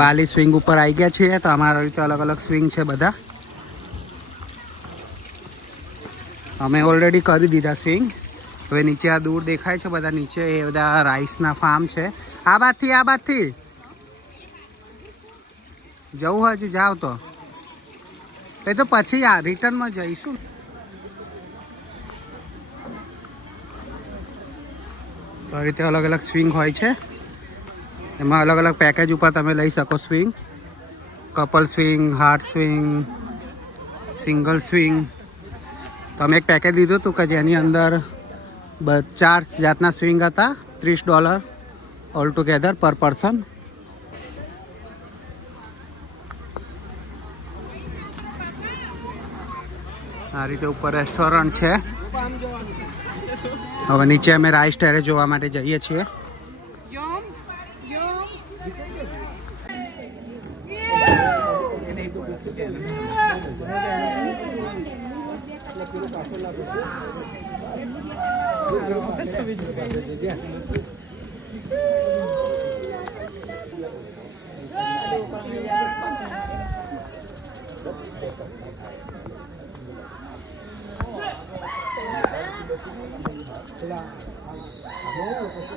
બાલી swing ઉપર આવી ગયા છીએ. તો અમારા રીતે અલગ અલગ સ્વિંગ છે બધા. અમે ઓલરેડી કરી દીધા સ્વિંગ. હવે નીચે આ દૂર દેખાય છે બધા, નીચે એ બધા રાઈસના ફાર્મ છે. આ બાજથી જવું હજુ જાવ તો એ તો પછી રિટર્નમાં જઈશું. તો આ રીતે અલગ અલગ સ્વિંગ હોય છે. એમાં અલગ અલગ પેકેજ ઉપર તમે લઈ શકો swing. Couple swing, heart swing, single swing. તો અમે એક પેકેજ લીધું હતું કે જેની અંદર 4 જાતના સ્વિંગ હતા. $30 ઓલ ટુગેધર પર પર્સન. આ રીતે ઉપર રેસ્ટોરન્ટ છે. હવે નીચે અમે રાઈસ ટેરેસ જોવા માટે જઈએ છીએ.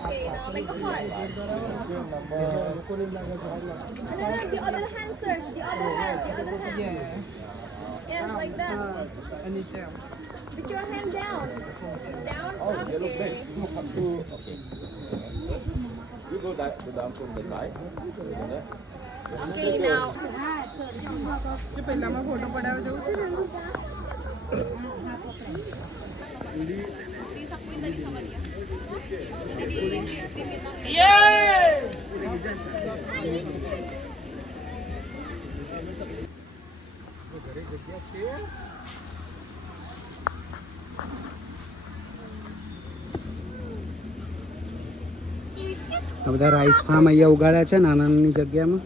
Okay, now make a heart. No, the other hand, sir. The other hand. Yeah. Yes, like that. Put your hand down. Down. Okay. You go down from the side. Okay, now. આ બધા rice farm અહીંયા ઉગાડ્યા છે નાના નાની જગ્યામાં.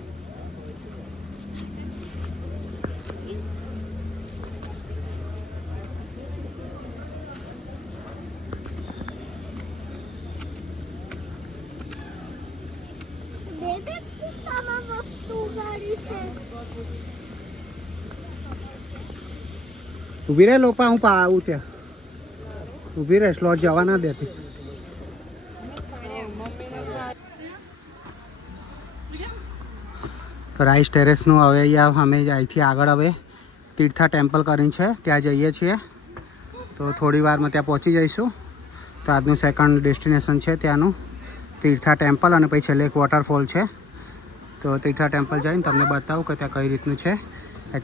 ઊભી રહે લોપા, હું આવું ત્યાં. ઊભી રહે, સ્લોટ જવા ના દેતી. રાઈસ ટેરેસનું હવે અહીંયા અમે અહીંથી આગળ હવે તીર્થા ટેમ્પલ કરીને છે ત્યાં જઈએ છીએ. તો થોડી વારમાં ત્યાં પહોંચી જઈશું. તો આજનું સેકન્ડ ડેસ્ટિનેશન છે ત્યાંનું તીર્થા ટેમ્પલ, અને પછી છેલ્લે એક વોટરફોલ છે. તો તીર્થા ટેમ્પલ જઈને તમને બતાવું કે ત્યાં કઈ રીતનું છે.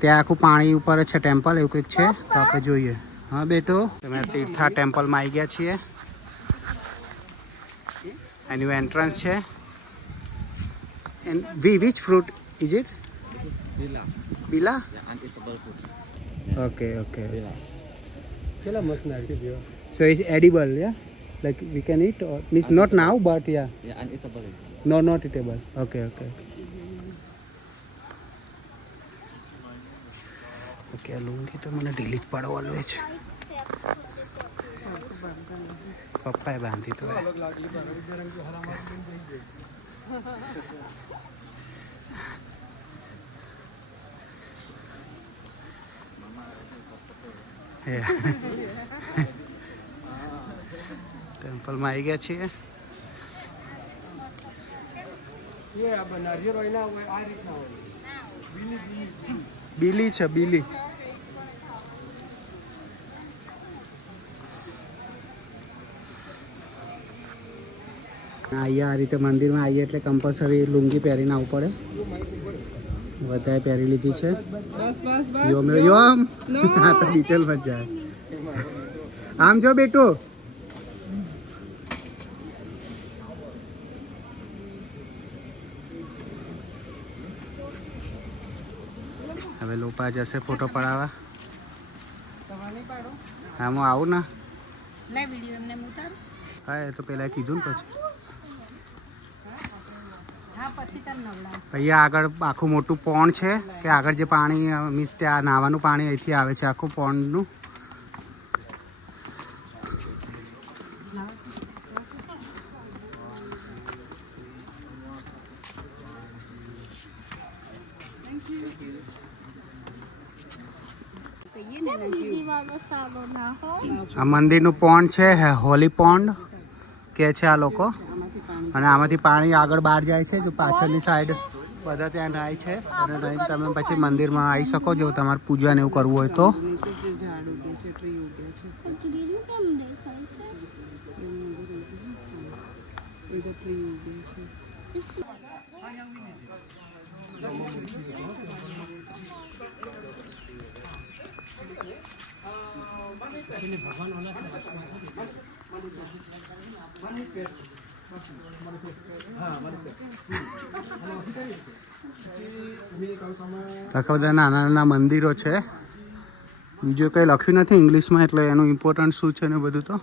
ત્યાં આખું પાણી ઉપર જ છે ટેમ્પલ, એવું કંઈક છે. તો આપણે જોઈએ. હા બેટો, અમે તીર્થા ટેમ્પલમાં આવી ગયા છીએ. એનું એન્ટ્રન્સ છે. And which fruit is it? Bila? Yeah, uneatable food. Okay. So it's edible, yeah? Like we can eat, or means not now, but yeah. Yeah, uneatable. No, not eatable. Okay. Okay, lungi તો મને ઢીલી જ પડવાનું છે. પપ્પાએ બાંધી તો ટેમ્પલમાં આવી ગયા છીએ. બીલી છે, બીલી. અહીંયા આ રીતે મંદિરમાં આવીએ એટલે કમ્પલસરી લુંગી પહેરીને આવવું પડે. બધાએ પહેરી લીધી છે. યોમ હા તો ડિટેલમાં જ જાય. આમ જો બેટું. હવે લોપા જશે ફોટો પડાવવા. હા હું આવું ને. હા એ તો પેલા કીધું ને પછી. અહીંયા આગળ આખું મોટું પોન્ડ છે કે આગળ જે પાણી મીન્સ ત્યાં નાવાનું પાણી અહીંથી આવે છે આખું પોન્ડનું. આ મંદિરનું પોન્ડ છે હોલી પોન્ડ કે છે આ લોકો, અને આમાંથી પાણી આગળ બહાર જાય છે. જો પાછળની સાઈડ બધા ત્યાં નાય છે, અને નાઈને તમે પછી મંદિરમાં આવી શકો જો તમારે પૂજા ને એવું કરવું હોય તો. આખા બધા નાના નાના મંદિરો છે. બીજું કંઈ લખ્યું નથી ઇંગ્લિશમાં, એટલે એનું ઇમ્પોર્ટન્ટ શું છે ને બધું તો.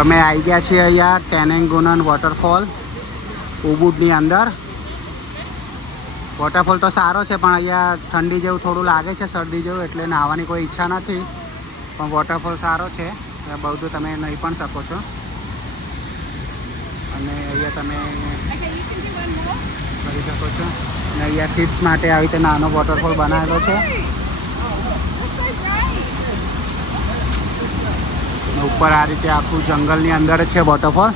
અમે આવી ગયા છીએ અહીંયા ટેનેંગુનન વોટરફોલ ઉબુડની અંદર. વોટરફોલ તો સારો છે, પણ અહીંયા ઠંડી જેવું થોડું લાગે છે, શરદી જેવું, એટલે નાહવાની કોઈ ઈચ્છા નથી. પણ વોટરફોલ સારો છે, બધું તમે નહીં પણ શકો છો. અને અહીંયા તમે કરી શકો છો. અને અહીંયા કિડ્સ માટે આવી રીતે નાનો વોટરફોલ બનાવેલો છે. ઉપર આ રીતે આખું જંગલની અંદર જ છે વોટરફોલ.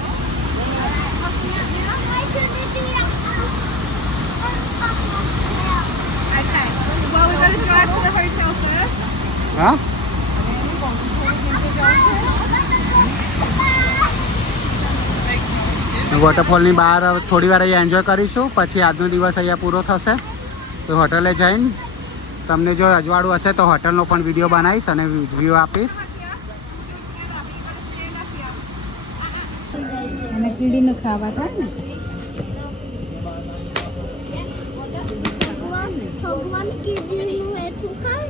હા, વોટરફોલની બહાર થોડી વાર અહીંયા એન્જોય કરીશું. પછી આજનો દિવસ અહીંયા પૂરો થશે. તો હોટલે જઈને તમને જો અજવાળું હશે તો હોટલનો પણ વિડીયો બનાવીશ અને વ્યૂ આપીશ. અને કીડીને ખાવા થાય ને. ભગવાન કીડીનું એઠું ખાય.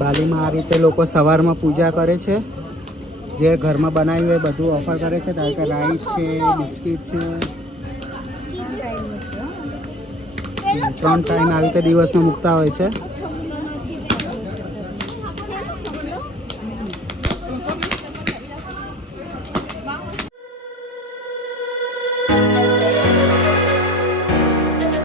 બાલીમાં આ રીતે લોકો સવારમાં પૂજા કરે છે. જે ઘરમાં બનાવ્યું હોય બધું ઓફર કરે છે. કારણ કે રાઈસ છે, બિસ્કિટ છે. 3 ટાઈમ આવી રીતે દિવસમાં મૂકતા હોય છે.